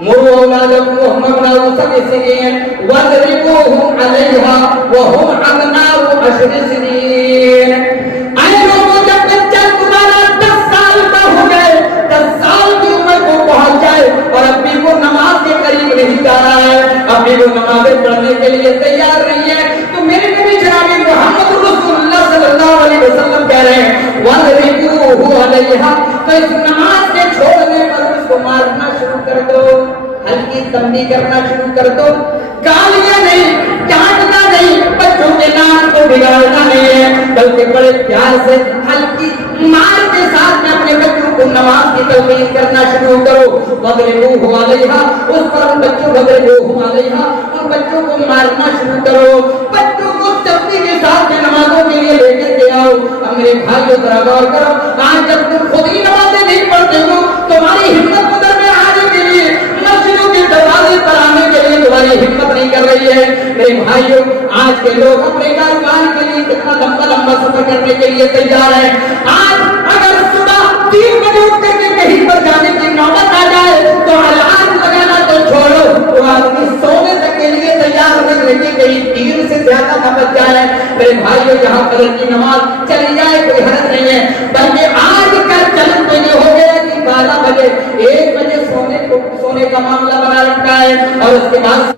مروا اولادکم وهم ابناء سبع سنین واضربوهم علیہا وهم ابناء 10 سنین. اے لوگوں جب بچہ تمہارا 10 سال کا ہو جائے، 10 سال کی عمر کو پہنچ جائے اور اب بھی وہ نماز کے قریب نہیں جا رہا ہے، اب بھی وہ نمازیں پڑھنے کے لیے تیار نہیں ہے، تو میرے نبی جناب محمد رسول اللہ صلی اللہ علیہ وسلم کہہ رہے ہیں وَاضْرِبُوهُ عَلَيْهَا، تو اس نماز کے چھوڑنے پر اس کو مارنا شروع کر دو، ہلکی تنبیہ کرنا شروع کر دو، گالیاں نہیں، ڈانٹنا نہیں، بچوں کے نام کو بگاڑنا نہیں ہے، بلکہ بڑے پیار سے ہلکی مار کے ساتھ میں اپنے بچوں کو نماز کی تلقین کرنا شروع کرو. وَاضْرِبُوهُ عَلَيْهَا، اس پر ان بچوں وَاضْرِبُوهُمْ عَلَيْهَا، ان بچوں کو مارنا شروع کرو، بچوں کو سختی کے ساتھ میں نمازوں کے لیے لے کر کے آؤ. اب میرے بھائیوں ذرا غور کرو، آج جب تم خود ہی نمازیں نہیں پڑھتے ہو، تمہاری ہمت قدر میں آنے کے لیے، مسجدوں کے دروازے پر آنے کے لیے تمہاری ہمت نہیں کر رہی ہے. میرے بھائیوں آج کے لوگ اپنے کاروبار کے لیے کتنا لمبا سفر کرنے کے لیے تیار ہیں. آج اگر صبح 3 بجے اٹھ کر کے کہیں پر جانے کی نوبت آ جائے تو الارم لگانا تو چھوڑو، تو آدمی سونے تک کے لیے تیار نہیں رہتی کہیں 3 سے زیادہ نہ بچ جائے. میرے بھائیوں یہاں فجر کی نماز چلی جائے کوئی حرج نہیں ہے، بلکہ آج کا چلن تو یہ ہو گیا کہ 12 بجے 1 بجے سونے کا معاملہ بنا رکھا ہے. اور اس کے بعد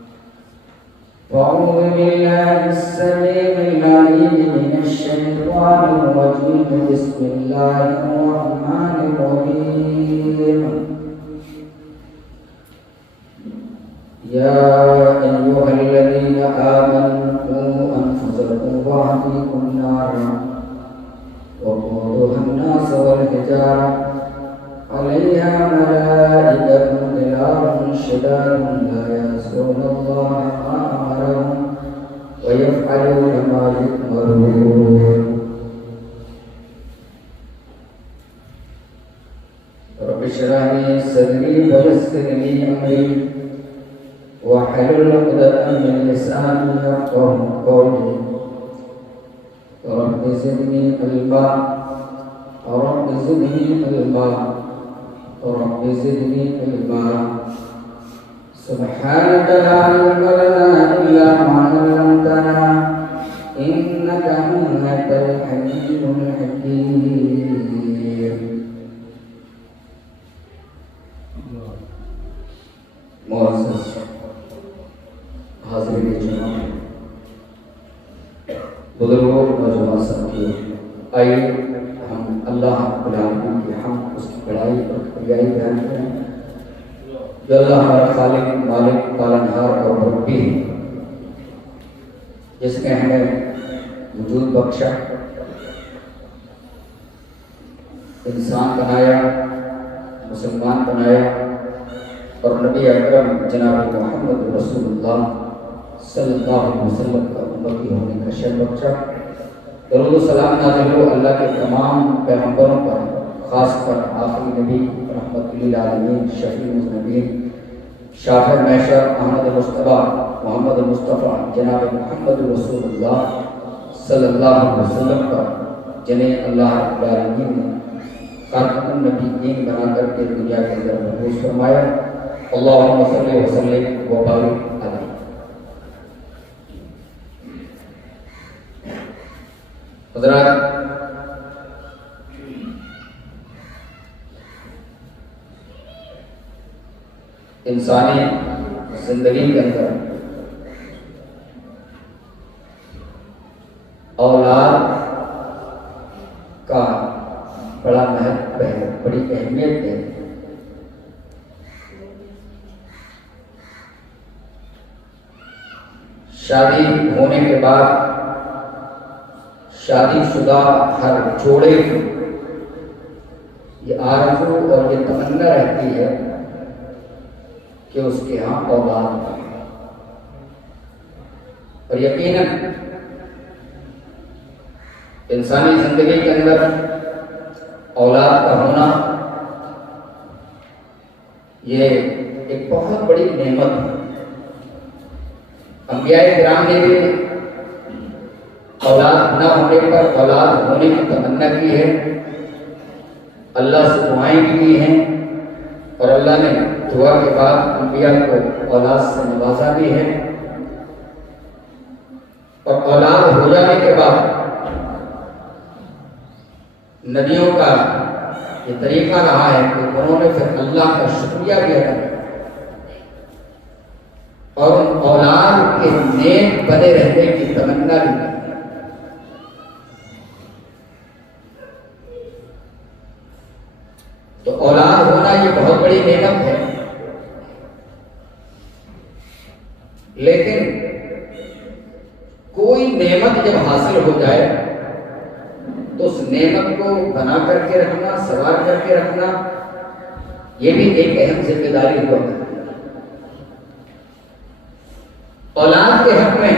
أعوذ بالله السميع العليم من الشيطان الرجيم. بسم الله الرحمن الرحيم. يا أيها الذين آمنوا قوا أنفسكم وأهليكم نارا وقودها الناس والحجارة عليها ملائكة غلاظ شداد لا يعصون الله ما أمرهم ويفعلون ما يؤمرون. رب اشرح لي صدري ويسر لي أمري واحلل عقدة من لساني يفقهوا قولي. رب زدني علما رب زدني علما رب زدني علما. سبحانك لا علم لنا إلا ما علمتنا إنك أنت الحكيم الحكيم. معزز حاضرین جناب، بزرگوں، نوجوان ساتھیوں، آئیے ہم اللہ رب العالمین کی حمد، اس کی بڑائی اور کبریائی بیان کریں جو اللہ ہمارا خالق، مالک، پالنہار اور مربی ہے، جس نے ہمیں وجود بخشا، انسان بنایا، مسلمان بنایا اور نبی اکرم جناب محمد رسول اللہ صلی اللہ علیہ وسلم کا امتی ہونے کا شرف بخشا. درود و سلام نازل ہو اللہ کے تمام پیغمبروں پر، خاص پر آخری نبی رحمت للعالمین، شفیع المذنبین، شافع محشر احمد مصطفیٰ محمد مصطفیٰ جناب محمد رسول اللہ صلی اللہ علیہ وسلم پر، جنہیں اللہ رب العالمین نے خاتم النبیین بنا کر کے دنیا کے اندر محفوظ فرمایا. اللہم صلی وسلم و بارک علیہ. حضرات، انسانی زندگی کے اندر اولاد کا بڑا مہتو ہے، بڑی اہمیت ہے. شادی ہونے کے بعد شادی شدہ ہر جوڑے کی یہ آرزو اور یہ تمنا رہتی ہے کہ اس کے ہاں اولاد ہو، اور یقیناً انسانی زندگی کے اندر اولاد کا ہونا یہ ایک بہت بڑی نعمت ہے. انبیاء کرام نے بھی اولاد نہ ہونے پر اولاد ہونے کی تمنا کی ہے، اللہ سے دعائیں بھی کی ہیں، اور اللہ نے دعا کے بعد انبیاء کو اولاد سے نوازا بھی ہے، اور اولاد ہو جانے کے بعد نبیوں کا یہ طریقہ رہا ہے کہ انہوں نے پھر اللہ کا شکریہ بھی ادا کیا اور ان اولاد کے نیک بنے رہنے کی تمنا بھی کی۔ تو اولاد ہونا یہ بہت بڑی نعمت ہے، لیکن کوئی نعمت جب حاصل ہو جائے تو اس نعمت کو بنا کر کے رکھنا، سنوار کر کے رکھنا، یہ بھی ایک اہم ذمہ داری ہوا ہے۔ اولاد کے حق میں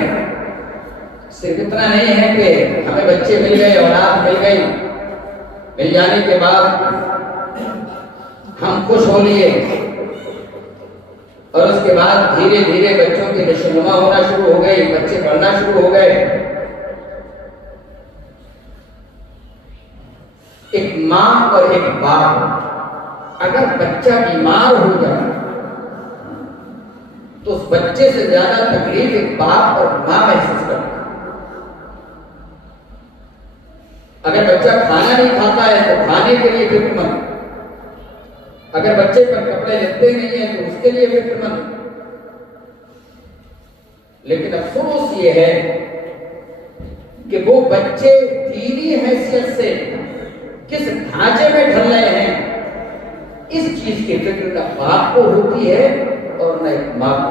صرف اتنا نہیں ہے کہ ہمیں بچے مل گئے، اولاد مل گئی، مل جانے کے بعد ہم خوش ہو لیے اور اس کے بعد دھیرے دھیرے بچوں کی نشوونما ہونا شروع ہو گئی، بچے پڑھنا شروع ہو گئے۔ ایک ماں اور ایک باپ اگر بچہ بیمار ہو جائے تو اس بچے سے زیادہ تکلیف ایک باپ اور ماں محسوس کرتا ہے۔ اگر بچہ کھانا نہیں کھاتا ہے تو کھانے کے لیے فکر مند، اگر بچے پر کپڑے لگتے نہیں ہیں تو اس کے لیے فکر مند۔ لیکن افسوس یہ ہے کہ وہ بچے دینی حیثیت سے کس ڈھانچے میں ڈھل رہے ہیں، اس چیز کی فکر نہ باپ کو ہوتی ہے اور نہ ایک ماں کو۔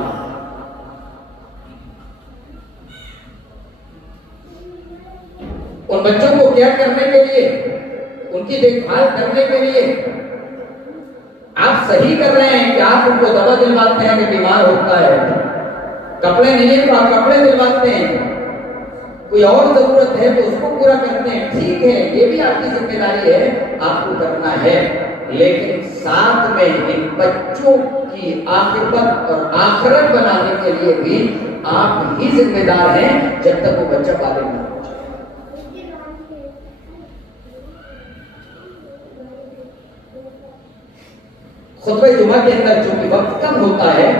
ان بچوں کو کیئر کرنے کے لیے، ان کی دیکھ بھال کرنے کے لیے آپ صحیح کر رہے ہیں کہ آپ ان کو دوا دلواتے ہیں کہ بیمار ہوتا ہے، کپڑے نہیں ہیں تو آپ کپڑے دلواتے ہیں، کوئی اور ضرورت ہے تو اس کو پورا کرتے ہیں، ٹھیک ہے، یہ بھی آپ کی ذمہ داری ہے، آپ کو کرنا ہے، لیکن ساتھ میں ان بچوں کی عاقبت اور آخرت بنانے کے لیے بھی آپ ہی ذمہ دار ہیں جب تک وہ بچہ بالغ نہ ہو جائے۔ خطبہ جمعہ کے اندر چونکہ وقت کم ہوتا ہے،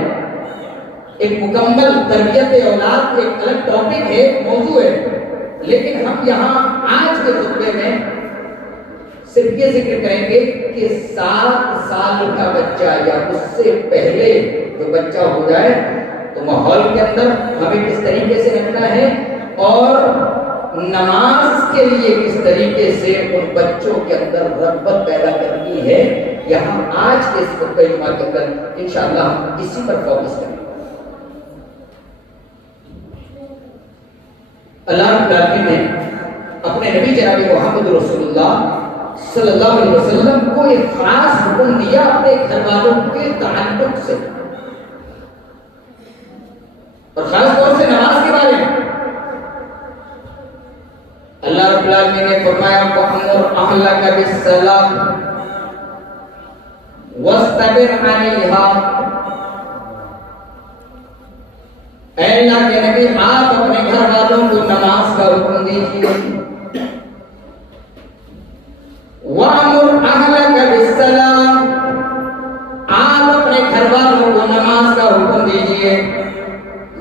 ایک مکمل تربیت اولاد کے ایک الگ ٹاپک ہے، موضوع ہے، لیکن ہم یہاں آج کے خطبے میں صرف یہ ذکر کریں گے کہ 7 سال کا بچہ یا اس سے پہلے جو بچہ ہو جائے تو ماحول کے اندر ہمیں کس طریقے سے رکھنا ہے اور نماز کے لیے کس طریقے سے ان بچوں کے اندر رغبت پیدا کرنی ہے۔ یہاں آج کے اس خطبہ جمعہ کے اندر انشاءاللہ ہم اسی پر فوکس کریں گے۔ اللہ رب العالمین نے اپنے نبی جناب محمد رسول اللہ صلی اللہ علیہ وسلم کو ایک خاص حکم دیا اپنے گھر والوں کے تعلق سے، اور خاص طور سے نماز کے بارے میں۔ اللہ رب العالمین نے فرمایا وَأْمُرْ أَهْلَكَ بِالصَّلَاةِ وَاسْتَبِرْ عَلَيْهَا۔ اے اللہ کے نبی، آپ اپنے گھر والوں کو نماز کا حکم دیجیے۔ وَأْمُرْ أَهْلَكَ بِالصَّلَاةِ، آپ اپنے گھر والوں کو نماز کا حکم دیجیے۔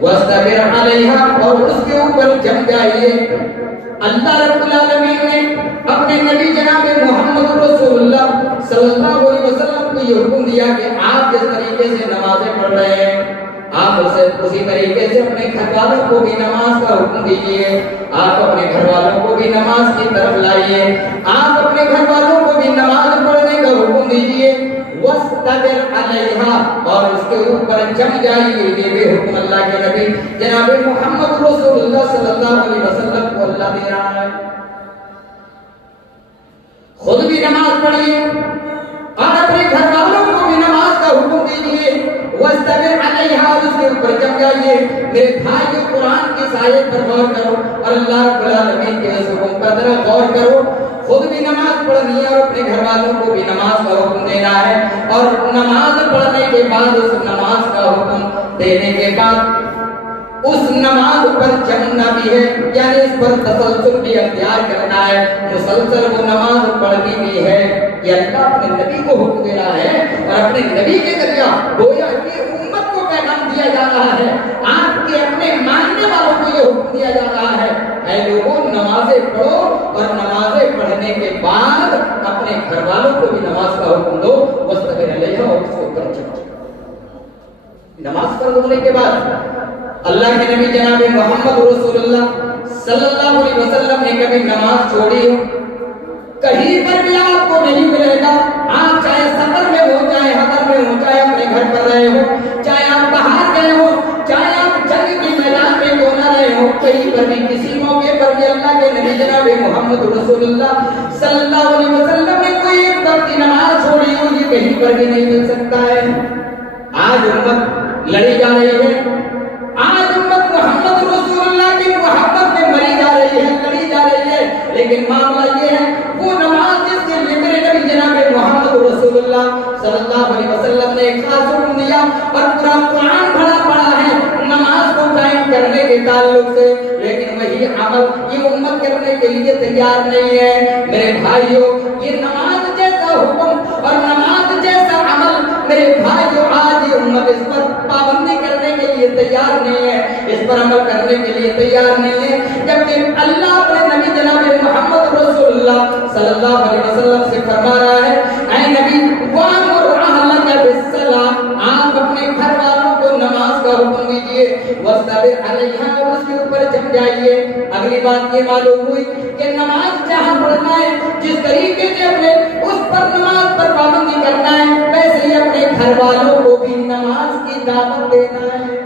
وَاسْتَبِرْ عَلَيْهَا، اور اس کے اوپر جم جائیے۔ اللہ رب العالمین نے اپنے نبی جناب محمد رسول اللہ صلی اللہ علیہ وسلم کو یہ حکم دیا کہ آپ جس طریقے سے نمازیں پڑھ رہے ہیں آپ اسے اسی طریقے سے اپنے گھر والوں کو بھی نماز کا حکم دیجیے۔ آپ اپنے گھر والوں کو بھی نماز کی طرف لائیے، آپ اپنے گھر والوں کو بھی نماز پڑھنے کا حکم دیجیے۔ وَاسْتَبِرْ عَلَيْهَا، اور اس کے اوپر جم جائیے۔ یہ بھی حکم اللہ کے نبی جناب محمد رسول اللہ صلی اللہ علیہ وسلم کو اللہ دے رہا ہے۔ خود بھی نماز پڑھیے اور اپنے گھر والوں کو بھی نماز کا حکم دیجیے۔ وَاسْتَبِرْ عَلَيْهَا، اور اس کے اوپر جم جائیے۔ میرے بھائیو، قرآن کی اس آیت پر غور کرو اور اللہ رب العالمین کے اس حکم پر ذرا غور کرو۔ خود بھی نماز پڑھنی ہے اور اپنے گھر والوں کو بھی نماز کا حکم دینا ہے، اور نماز پڑھنے کے بعد اس نماز کا حکم دینے کے بعد اس نماز پر جمنا بھی ہے، یعنی اس پر تسلسل بھی اختیار کرنا ہے، مسلسل وہ نماز پڑھنی بھی ہے۔ یہ اللہ اپنے نبی کو حکم دے رہا ہے اور اپنے نبی کے ذریعہ گویا کہ امت کو پیغام دیا جا رہا ہے، آپ کے اپنے ماننے والوں کو یہ حکم دیا جا رہا ہے، اے لوگوں نمازیں پڑھو اور نمازیں پڑھنے کے بعد اپنے گھر والوں کو بھی نماز کا حکم دو، واستغفر علیہا، اور اس کے اوپر چلو۔ نماز فرض ہونے کے بعد اللہ کے نبی جناب محمد رسول اللہ صلی اللہ علیہ وسلم نے کبھی نماز چھوڑی ہو؟ کہیں پر بھی آپ کو نہیں ملے گا۔ آپ چاہے سفر میں ہو، چاہے حضر میں ہو، چاہے اپنے گھر پر رہے ہو، چاہے آپ باہر گئے ہو، چاہے آپ جنگ کے میدان میں کیوں نہ رہے ہو، کہیں پر بھی کسی موقع پر بھی اللہ کے نبی جناب محمد رسول اللہ صلی اللہ علیہ وسلم نے کوئی ایک وقت کی نماز چھوڑی ہو، یہ کہیں پر بھی نہیں مل سکتا ہے۔ آج امت لڑی جا رہی ہے، آج امت محمد رسول اللہ کی محبت میں مری جا رہی ہے، لڑی جا رہی ہے، لیکن معاملہ یہ ہے وہ نماز جس کے لیے میرے نبی جناب محمد رسول اللہ صلی اللہ علیہ وسلم نے ایک خاص حکم دیا اور پورا قرآن پڑھا ہے نماز کو قائم کرنے کے تعلق سے، لیکن وہی عمل یہ امت کرنے کے لیے تیار نہیں ہے۔ میرے بھائیوں، یہ نماز جیسا حکم اور نماز جیسا عمل میرے بھائیوں آج یہ امت اس پر پابندی کرنے کے لیے تیار نہیں ہے، اس پر عمل کرنے کے لیے تیار نہیں ہے، جبکہ اللہ اپنے نبی جناب محمد رسول اللہ صلی اللہ علیہ وسلم سے فرما رہا ہے، اے نبی وَأَمُرْ أَهْلَكَ بِالصَّلَاةِ، آپ اپنے گھر والوں کو نماز کا حکم دیجئے، وَاسْتَبِرْ عَلَيْهَا، اور اس کے اوپر جم جائیے۔ اگلی بات یہ معلوم ہوئی کہ نماز جہاں پڑھنا ہے، جس طریقے سے اپنے اس پر نماز پر پابندی کرنا ہے، ویسے ہی اپنے گھر والوں کو بھی نماز کی دعوت دینا ہے،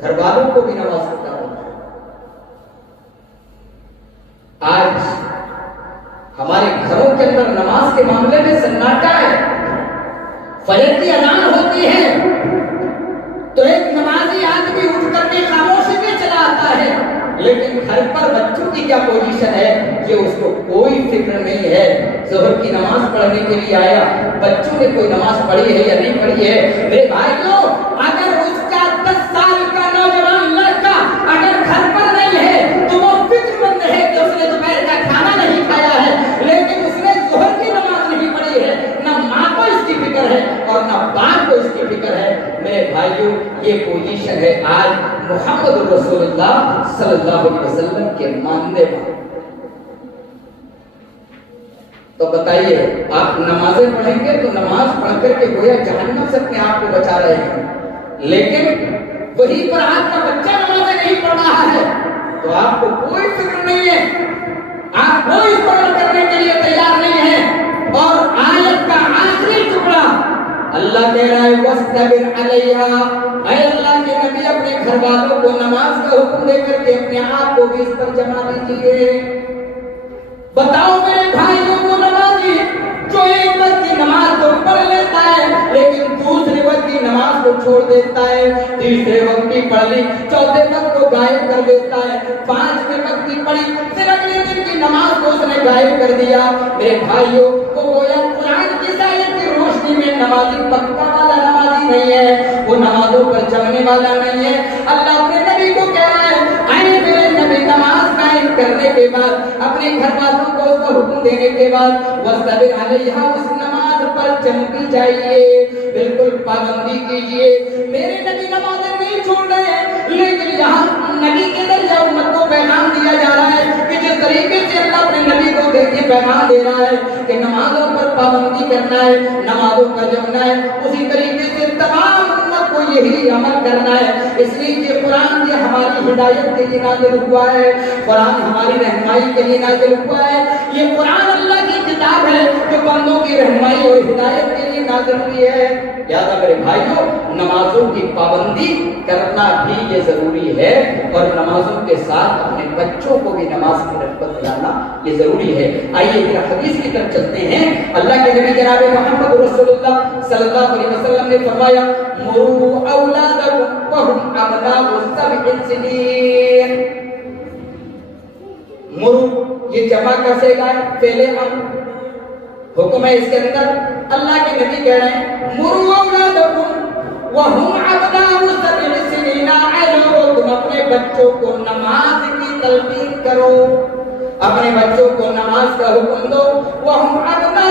گھر والوں کو بھی نماز کی دعوت دینا ہے۔ آج ہمارے گھروں کے اندر نماز کے معاملے میں سناٹا ہے۔ فجر کی اذان ہوتی ہے تو ایک نمازی آدمی اٹھ کر کے خاموشی میں چلا آتا ہے، لیکن گھر پر بچوں کی کیا پوزیشن ہے یہ اس کو کوئی فکر نہیں ہے۔ ظہر کی نماز پڑھنے کے لیے آیا، بچوں نے کوئی نماز پڑھی ہے یا نہیں پڑھی ہے؟ میرے بھائیوں، اگر اس کا 10 سال کا نوجوان لڑکا اگر گھر پر نہیں ہے تو وہ فکر مند ہے کہ اس نے دوپہر کا کھانا نہیں کھایا ہے، لیکن اس نے ظہر کی نماز نہیں پڑھی ہے، نہ ماں کو اس کی فکر ہے اور نہ باپ کو اس کی فکر ہے۔ میرے بھائیوں، یہ پوزیشن ہے آج محمد رسول اللہ صلی اللہ علیہ وسلم کے ماننے والے۔ تو بتائیے، آپ نمازیں پڑھیں گے تو نماز پڑھ کر کے گویا جہنم سے اپنے آپ کو بچا رہے ہیں، لیکن وہیں پر آپ کا بچہ نمازیں نہیں پڑھ رہا ہے تو آپ کو کوئی فکر نہیں ہے، آپ کوئی اس پر عمل کرنے کے لیے تیار نہیں ہے۔ اور آیت کا آخری ٹکڑا اللہ کہہ رہا ہے وَاسْتَبِرْ عَلَيْهَا، اے اللہ کے نبی اپنے گھر والوں کو نماز کا حکم دے کر کے اپنے آپ کو بھی اس پر جما دیجیے۔ بتاؤ میرے بھائیوں کو، نمازی جو ایک وقت کی نماز تو پڑھ لیتا ہے لیکن دوسرے وقت کی نماز کو چھوڑ دیتا ہے، تیسرے وقت کی پڑھ لی، چوتھے وقت کو غائب کر دیتا ہے، 5ویں وقت کی پڑھی پھر اگلے دن کی نماز کو اس نے غائب کر دیا۔ میرے بھائیوں، وہ گویا قرآن کی آیت کی روشنی میں نمازی پکا والا نمازی نہیں ہے، وہ نمازوں پر جمنے والا نہیں ہے۔ اللہ اپنے نبی کو کہہ رہا ہے، اے میرے نبی، نماز قائم کرنے کے بعد اپنے گھر والوں کو اس کا حکم دینے کے بعد وَاسْتَبِرْ عَلَيْهَا، اس نماز پر جم بھی جائیے، بالکل پابندی کیجئے۔ میرے نبی نمازیں نہیں چھوڑ رہے ہیں، لیکن یہاں نبی کے ذریعے امت کو پیغام دیا جا رہا ہے کہ جس طریقے سے اللہ اپنے نبی کو یہ پیغام دے رہا ہے کہ نمازوں پر پابندی کرنا ہے، نمازوں پر جمنا ہے، اسی طریقے سے تمام امت کو یہی عمل کرنا ہے۔ اس لیے کہ قرآن یہ ہماری ہدایت کے لیے نازل ہوا ہے، قرآن ہماری رہنمائی کے لیے نازل ہوا ہے، یہ قرآن اللہ کی کتاب ہے جو بندوں کی رہنمائی اور ہدایت کے لیے نازل ہوئی ہے۔ یاد میرے بھائیوں، نمازوں کی پابندی کرنا بھی یہ ضروری ہے اور نمازوں کے ساتھ اپنے بچوں کو بھی نماز کی رغبت دلانا یہ ضروری ہے۔ آئیے پھر حدیث کی طرف چلتے ہیں۔ اللہ کے نبی جناب محمد رسول اللہ صلی اللہ علیہ وسلم نے فرمایا مروا اولادکم وهم ابناء 7 سنین۔ مرو یہ جمع کا صیغہ ہے، فعل امر حکم ہے، اس کے اندر اللہ کے نبی کہہ رہے ہیں مروا اولادکم وهم ابناء 7 سنین، اے لوگوں تم اپنے بچوں کو نماز کی تلقین کرو، اپنے بچوں کو نماز کا حکم دو۔ وهم ابناء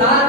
7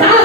7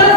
10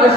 10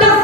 10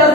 10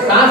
7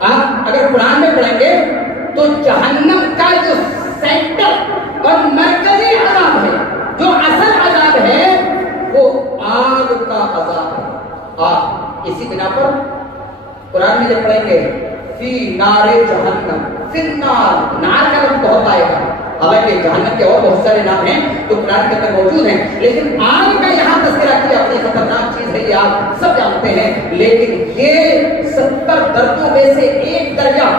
آپ اگر قرآن میں پڑھیں گے تو جہنم کا جو سینٹر اور مرکزی عذاب ہے، جو اصل عذاب ہے، وہ آگ کا عذاب ہے، آگ۔ اسی بنا پر قرآن میں جب پڑھیں گے فی نار جہنم، فی النار، نار کا لفظ بہت آئے گا، حالانکہ جہنم کے اور بہت سارے نام ہیں جو قرآن کے اندر موجود ہیں، لیکن آگ کا یہاں تذکرہ کیا، اپنی خطرناک چیز ہے یہ، آپ سب جانتے ہیں، لیکن یہ 70 درجوں میں سے ایک درجہ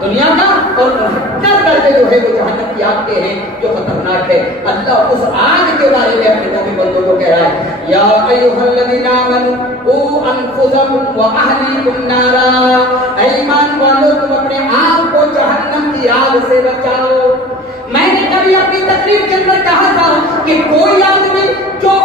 دنیا کا اور 69 درجے جو ہے وہ جہنم کی آگ کے ہیں جو خطرناک ہے۔ اللہ اس آگ کے بارے میں اپنے مومن بندوں کو کہہ رہا ہے، یا ایھا الذین آمنوا قوا انفسکم واہلیکم نارا، اے ایمان والو تم اپنے آپ کو جہنم کی آگ سے بچاؤ۔ میں نے کبھی اپنی تقریر کے اندر کہا تھا کہ کوئی آدمی جو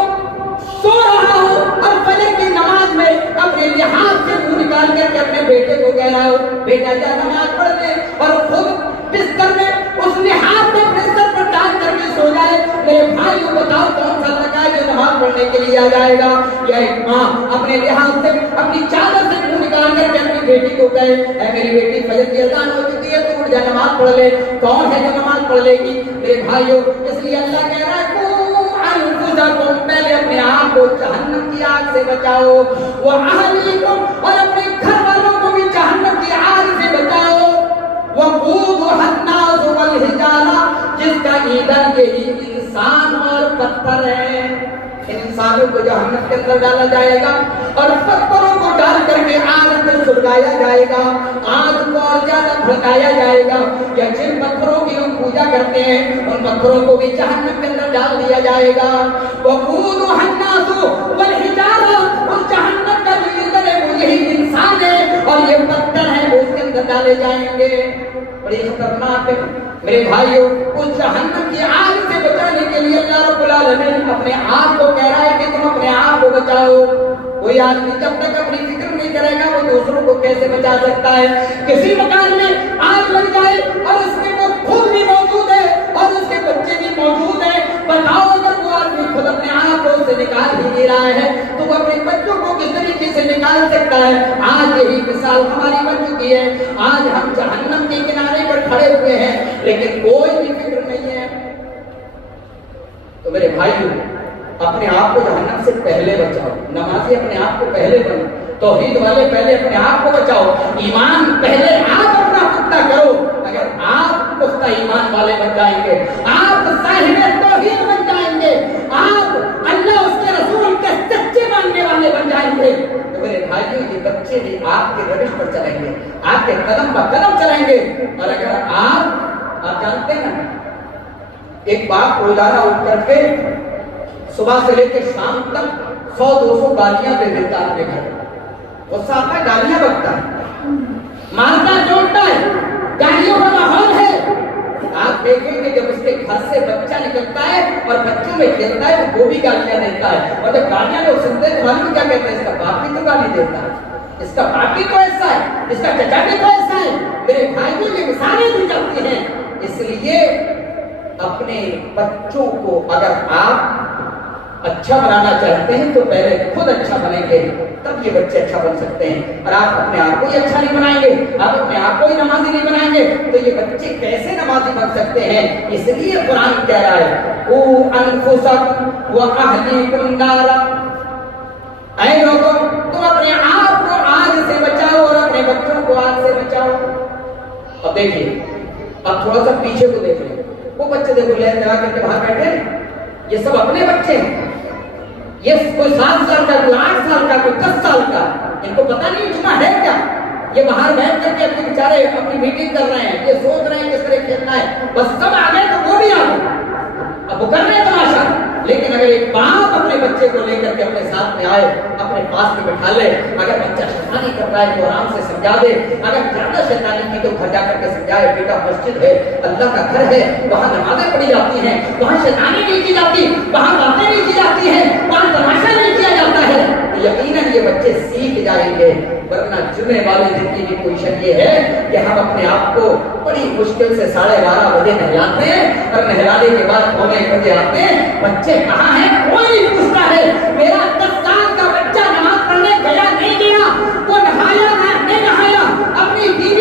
سو رہا ہو اور فجر کی نماز میں اپنے لحاظ سے منہ نکال کر کے اپنے بیٹے کو کہہ رہا ہو بیٹا جا نماز پڑھ لے، اور خود بستر میں اس لحاظ سے اپنے سر پر ڈال کر کے سو جائے، میرے بھائی کو بتاؤ کون سا لڑکا ہے جو نماز پڑھنے کے لیے آ جائے گا؟ یا ایک ماں اپنے لحاظ سے اپنی چادر سے منہ نکال کر کے اپنی بیٹی کو کہے اے میری بیٹی فجر کی اذان ہو چکی ہے تو اٹھ جا نماز پڑھ لے، کون ہے جو نماز پڑھ لے گی؟ میرے بھائیو، اس لیے اللہ کہہ رہا ہے پہلے اپنے آپ کو جہنم کی آگ سے بچاؤ، وَأَهْلِيكُمْ، اور اپنے گھر والوں کو بھی جہنم کی آگ سے بچاؤ، وَقُودُهَا النَّاسُ وَالْحِجَارَةُ، جس کا ایندھن یہی انسان اور پتھر ہے۔ انسانوں کو جہنم کے اندر ڈالا جائے گا اور پتھروں کو ڈال کر کے آگ میں سلگایا جائے گا، آگ کو اور زیادہ بھڑکایا جائے گا، یا جن پتھروں کی ہم پوجا کرتے ہیں ان پتھروں کو بھی جہنم کے اندر ڈال دیا جائے گا۔ وَقُودُهَا النَّاسُ وَالْحِجَارَةُ، اور جہنم کا جو ایندھن ہے وہ یہی انسان ہے اور یہ پتھر ہے وہ اس کے اندر ڈالے جائیں گے۔ بڑی خطرناک ہے میرے بھائیوں، اس جہنم کی آگ سے بچانے کے لیے اللہ رب العالمین اپنے آپ کو کہہ رہا ہے کہ تم اپنے آپ کو بچاؤ۔ کوئی آدمی جب تک اپنی فکر نہیں کرے گا وہ دوسروں کو کیسے بچا سکتا ہے؟ کسی مکان میں آگ لگ جائے اور اس میں وہ خود بھی موجود ہے اور اس کے بچے بھی موجود ہیں، بتاؤ اگر وہ آدمی خود اپنے آپ کو سے نکال ہی نہیں رہا ہے تو وہ اپنے بچوں کو کس طریقے سے نکال سکتا ہے؟ آج یہی مثال ہماری بن چکی ہے، آج ہم جہنم کے کنارے پر کھڑے ہوئے ہیں لیکن کوئی بھی فکر نہیں ہے۔ تو میرے بھائیوں، اپنے آپ کو جہنم سے پہلے بچاؤ، نمازی اپنے آپ کو پہلے بنو، توحید والے پہلے اپنے آپ کو بچاؤ، ایمان پہلے آپ اپنا پختہ کرو۔ اگر آپ پختہ ایمان والے بن جائیں گے، آپ صاحب توحید بن جائیں گے، آپ اللہ اس کے رسول کے سچے ماننے والے بن جائیں گے، تو میرے بھائیوں یہ بچے بھی آپ کے روش پر چلیں گے، آپ کے قدم پر قدم چلیں گے۔ اور اگر آپ جانتے ہیں ایک باپ روزانہ اٹھ کر کے صبح سے لے کے شام تک 100-200 گالیاں دے دیتا ہے اپنے گھر، غصہ آتا ہے گالیاں بکتا ہے، مارتا جوڑتا ہے، گالیوں کا ماحول ہے۔ آپ دیکھیں گے جب اس کے گھر سے بچہ نکلتا ہے اور بچوں میں کھیلتا ہے تو وہ بھی گالیاں دیتا ہے، اور جب گالیاں لوگ سنتے ہیں تو معلوم کیا کہتے ہیں؟ اس کا باپ بھی تو گالی دیتا ہے، اس کا باپ بھی تو ایسا ہے، اس کا چچا بھی تو ایسا ہے۔ میرے بھائیوں یہ مثالیں دی جاتی ہیں، اس لیے اپنے بچوں کو اگر آپ اچھا بنانا چاہتے ہیں تو پہلے خود اچھا بنیں گے تب یہ بچے اچھا بن سکتے ہیں، اور آپ اپنے آپ کو ہی اچھا نہیں بنائیں گے، آپ اپنے آپ کو ہی نمازی نہیں بنائیں گے تو یہ بچے کیسے نمازی بن سکتے ہیں؟ اس لیے قرآن کہہ رہا ہے قوا انفسکم واہلیکم نارا، اے لوگوں تم اپنے آپ کو آگ سے بچاؤ اور اپنے بچوں کو آگ سے بچاؤ۔ اب دیکھیے، اب تھوڑا سا پیچھے کو دیکھ لیں، وہ بچے دیکھو لے لگا کر کے باہر بیٹھے، یہ سب اپنے بچے ہیں، یہ کوئی 7 سال کا، کوئی 8 سال کا، کوئی 10 سال کا، ان کو پتہ نہیں اٹھنا ہے کیا، یہ باہر بیٹھ کر کے اپنے بیچارے اپنی میٹنگ کر رہے ہیں، یہ سوچ رہے ہیں کس طرح کھیلنا ہے، بس سب آ گئے تو وہ بھی آ گئے، اب وہ کر رہے ہیں تماشا۔ لیکن اگر ایک باپ اپنے بچے کو لے کر کے اپنے ساتھ میں آئے، اپنے پاس میں بٹھا لے، اگر بچہ شیطانی کر رہا ہے تو آرام سے سمجھا دے، اگر زیادہ شیطانی کی تو گھر جا کر کے سمجھائے، بیٹا مسجد ہے، اللہ کا گھر ہے، وہاں نمازیں پڑھی جاتی ہیں، وہاں شیطانی نہیں کی جاتی، وہاں باتیں نہیں کی جاتی ہیں، وہاں تماشا نہیں کیا جاتا ہے، تو یقیناً یہ بچے سیکھ جائیں گے۔ ورنہ جمعے والے دن کی بھی پوزیشن یہ ہے کہ ہم اپنے آپ کو بڑی مشکل سے 12:30 بجے نہلاتے ہیں اور نہلانے کے بعد 1 بجے آتے ہیں، بچے کہاں ہیں کوئی نہیں پوچھتا ہے۔ میرا 10 سال کا بچہ نماز پڑھنے گیا نہیں گیا، وہ نہایا نہیں نہایا، اپنی بیوی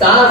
7